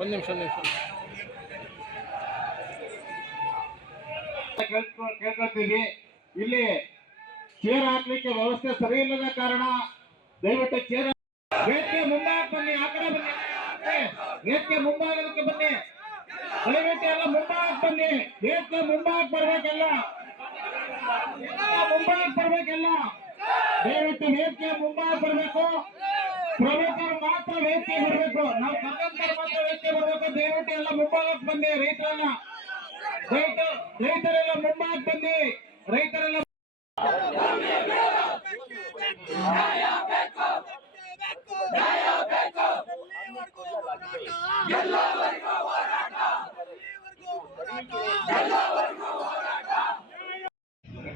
ಒಂದು ನಿಮಿಷ ಕೇಳ್ಕೊಳ್ತೀವಿ. ಇಲ್ಲಿ ಚೇರ್ ಹಾಕ್ಲಿಕ್ಕೆ ವ್ಯವಸ್ಥೆ ಸರಿ ಇಲ್ಲದ ಕಾರಣ ದಯವಿಟ್ಟು ಚೇರ್ ವೇದಿಕೆ ಮುಂಭಾಗ ಬನ್ನಿ, ಆ ಕಡೆ ಬನ್ನಿ, ವೇದಿಕೆ ಮುಂಭಾಗಕ್ಕೆ ಬನ್ನಿ, ದಯವಿಟ್ಟು ಎಲ್ಲ ಮುಂಭಾಗ ಬನ್ನಿ, ವೇದಿಕೆ ಮುಂಭಾಗ ಬರ್ಬೇಕೆಲ್ಲ, ಮುಂಭಾಗ ಬರ್ಬೇಕೆಲ್ಲ, ದಯವಿಟ್ಟು ವೇದಿಕೆ ಮುಂಭಾಗ ಬರ್ಬೇಕು. ಪ್ರಮುಖರು ಮಾತ್ರ ವೇದಿಕೆ ಬರಬೇಕು, ನಾವು ಕನ್ನಡರು ಮಾತ್ರ ವೇದಿಕೆ ಬರಬೇಕು. ದಯವಿಟ್ಟು ಎಲ್ಲ ಮುಂಭಾಗಕ್ಕೆ ಬನ್ನಿ, ರೈತರೆಲ್ಲ ಮುಂಭಾಗ ಬನ್ನಿ, ರೈತರೆಲ್ಲ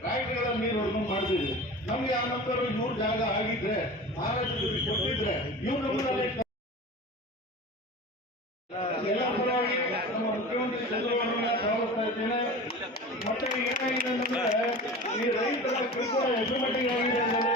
ರಾಯಿಗಳ ನೀರನ್ನು ಮಾಡ್ತೀವಿ. ನಮ್ಗೆ ಆ ನಂತರ 100 ಜಾಗ ಆಗಿದ್ರೆ ಕೊಟ್ಟಿದ್ರೆ ಇವ್ರು ನಮ್ಮಲ್ಲಿ ಎಲ್ಲ ಪರವಾಗಿ ನಮ್ಮ ಮುಖ್ಯಮಂತ್ರಿ ಚಂದ್ರಬಾಬುನ ಸ್ವಾಗತಿಸ್ತಾ ಇದ್ದೇನೆ. ಮತ್ತೆ ಏನಾಗಿದೆ ಅಂದ್ರೆ ಈ ರೈತರ ಕಿರುಕುಳ ಎಷ್ಟು ಮಟ್ಟಿಗೆ ಆಗಿದೆ ಅಂದ್ರೆ